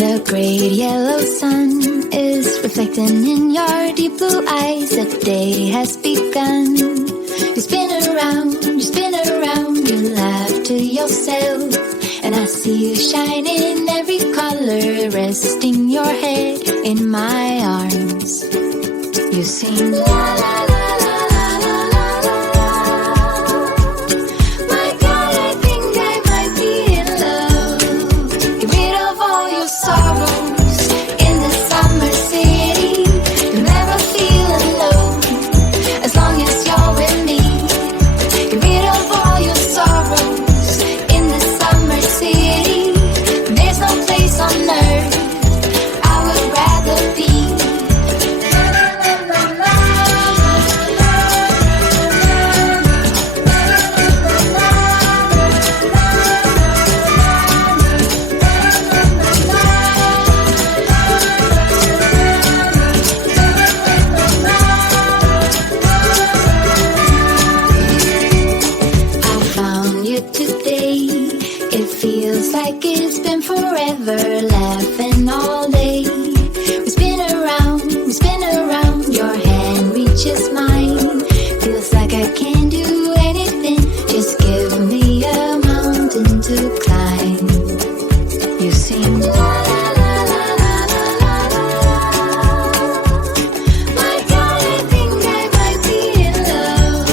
The great yellow sun is reflecting in your deep blue eyes. The day has begun. You spin around, you laugh to yourself. And I see you shine in every color, resting your head in my arms. You sing la la la la la la la la. My God, I think I might be in love. Get rid of all your sorrows in the summer city. You'll never feel alone as long as you're with me. Get rid of all your sorrows in the summer city. There's no place on earth I would rather be. Like it's been forever, laughing all day. We spin around, your hand reaches mine. Feels like I can't do anything, just give me a mountain to climb. You sing la la la la la la la la. My God, I think I might be in love.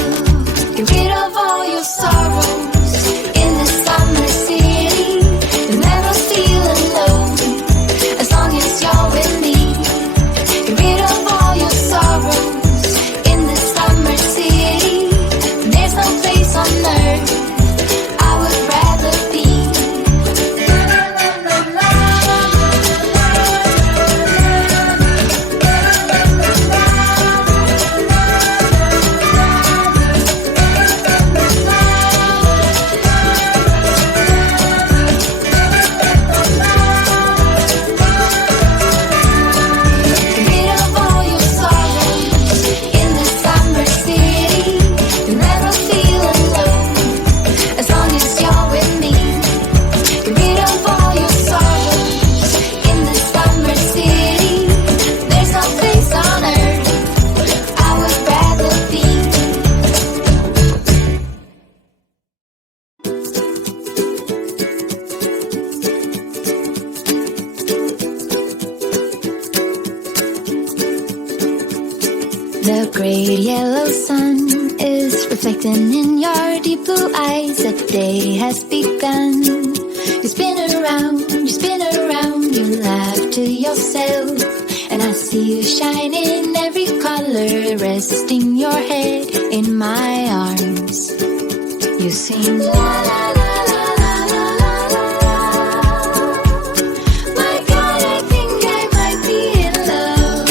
Get rid of all your sorrows in the summer city. You'll never feel alone as long as you're with me. Get rid of all your sorrows in the summer city. There's no place on earth I would rather be. The great yellow sun is reflecting in your deep blue eyes. The day has begun. You spin around, you laugh to yourself. And I see you shine in every color, resting your head in my arms. You sing la la la la la la la la. My God, I think I might be in love.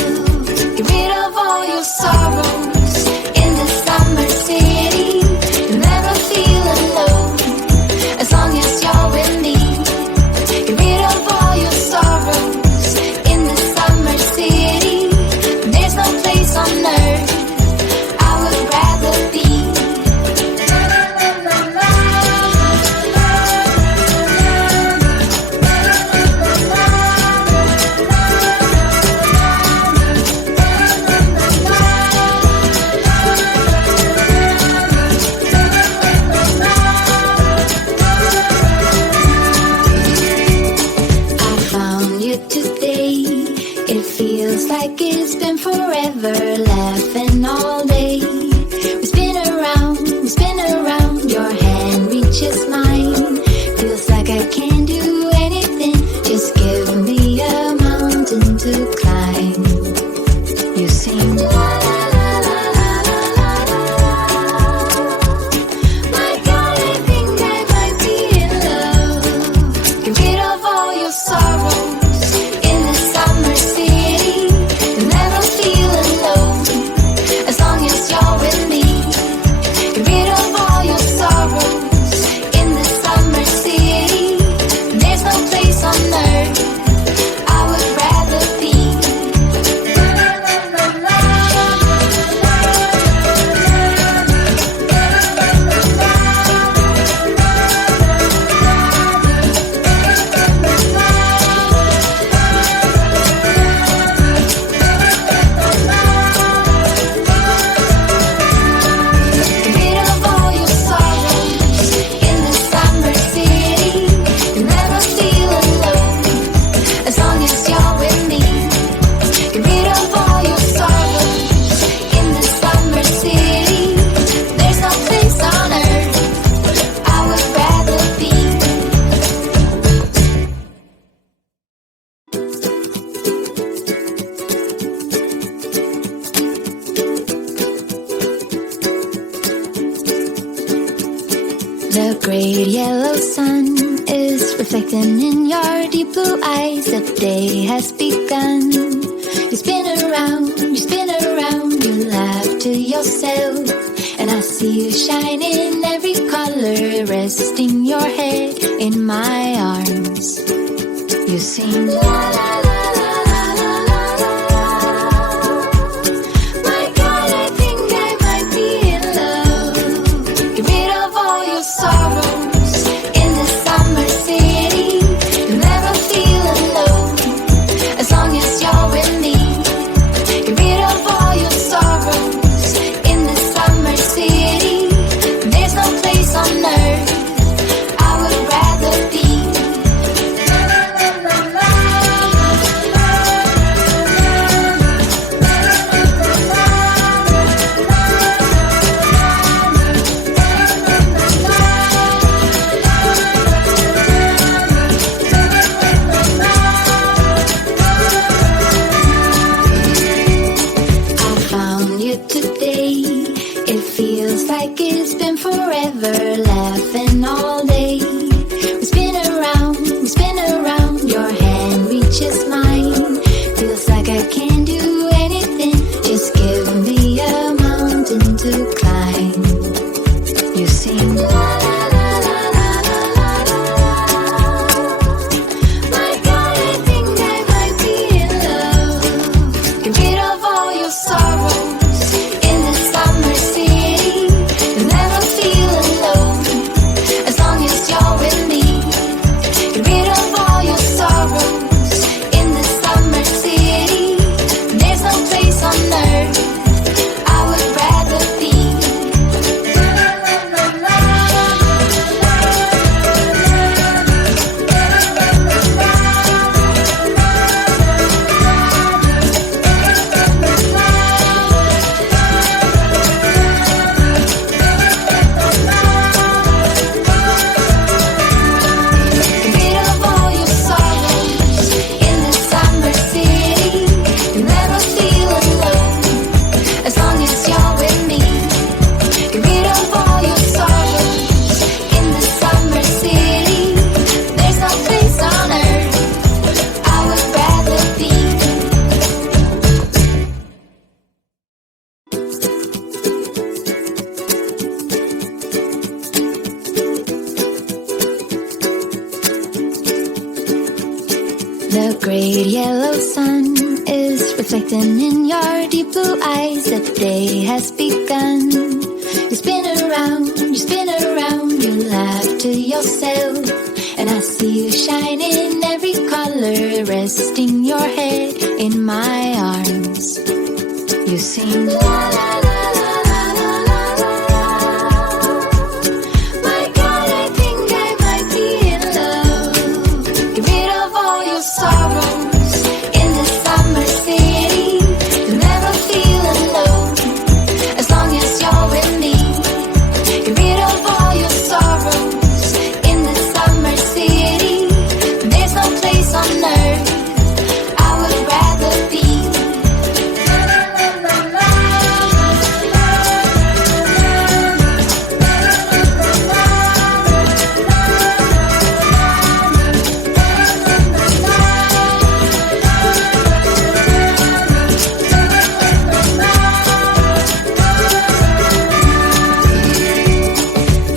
Get rid of all your sorrows in the summer city. You'll never feel alone as long as you're with me. Get rid of all your sorrows in the summer city. There's no place on earth I would rather be. great yellow sun is reflecting in your deep blue eyes. The day has begun. You spin around, you laugh to yourself. And I see you shine in every color, resting your head in my arms. You sing la la la la la la la la. My God, I think I might be in love. Get rid of all your sorrows in the summer city. You'll never feel alone as long as you're with me. Get rid of all your sorrows in the summer city. There's no place on earth I would rather be. I found you today. It feels like it's been forever, laughing all day. We spin around, your hand reaches mine. Feels like I can't do anything, just give me a mountain to climb. You sing la la la la la la la la. My God, I think I might be in love. Get rid of all your sorrows in the summer city. You'll never feel alone as long as you're with me. Get rid of all your sorrows in the summer city. There's no place on earth I would rather be. Get rid of all your sorrows in the summer city. You'll never feel alone as long as you're with me. Get rid of all your sorrows in the summer city. There's no place on earth I would rather be. The great yellow sun is reflecting in your deep blue eyes. The day has begun. You spin around, you laugh to yourself. And I see you shine in every color, resting your head in my arms. You sing la la la la la la la la. My God, I think I might be in love. Get rid of all your sorrows in the summer city. You'll never feel alone as long as you're with me. Get rid of all your sorrows in the summer city. There's no place on earth I would rather be.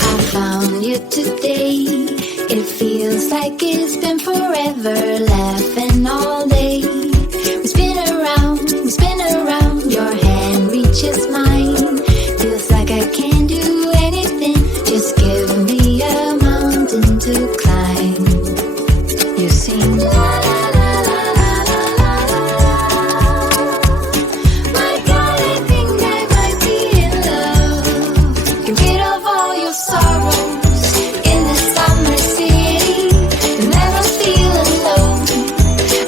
I found you today. It feels like it's been forever, laughing all day. We spin around, your hand reaches mine. Feels like I can't do anything, just give me a mountain to climb. You sing la la la la la la la la. My God, I think I might be in love. Get rid of all your sorrows in the summer city. You'll never feel alone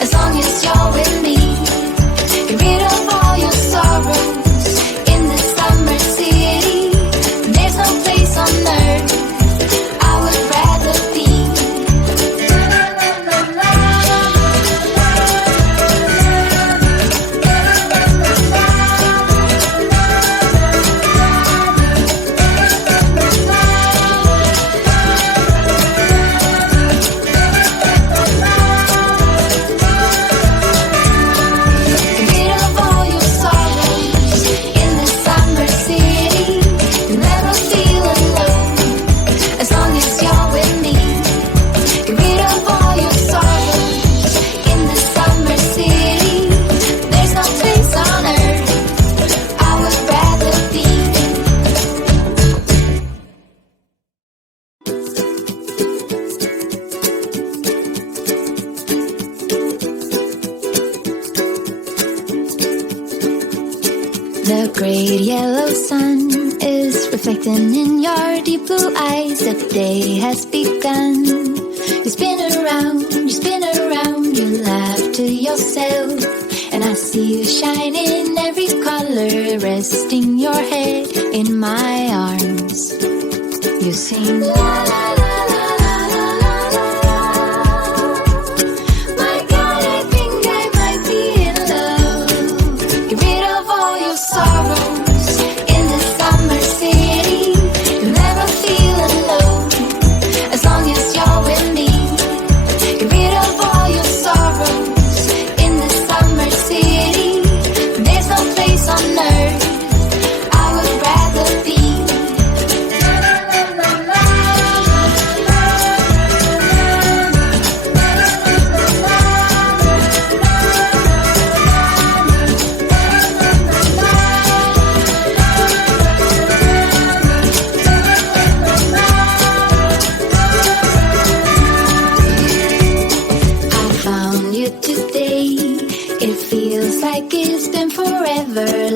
as long as you're you're with me. Get rid of all your sorrows in the summer city. There's no place on earth I would rather be. The great yellow sun is reflecting in your deep blue eyes. The day has begun. You spin around, you laugh to yourself. And I see you shine in every color, resting your head in my arms. You sing la la la la la la la la. My God, I think I might be in love. Get rid of all your sorrows in the summer city. You'll never feel alone as long as you're with me. Get rid of all your sorrows in the summer city. There's no place on earth I would rather be. I found you today. It feels like it's been forever.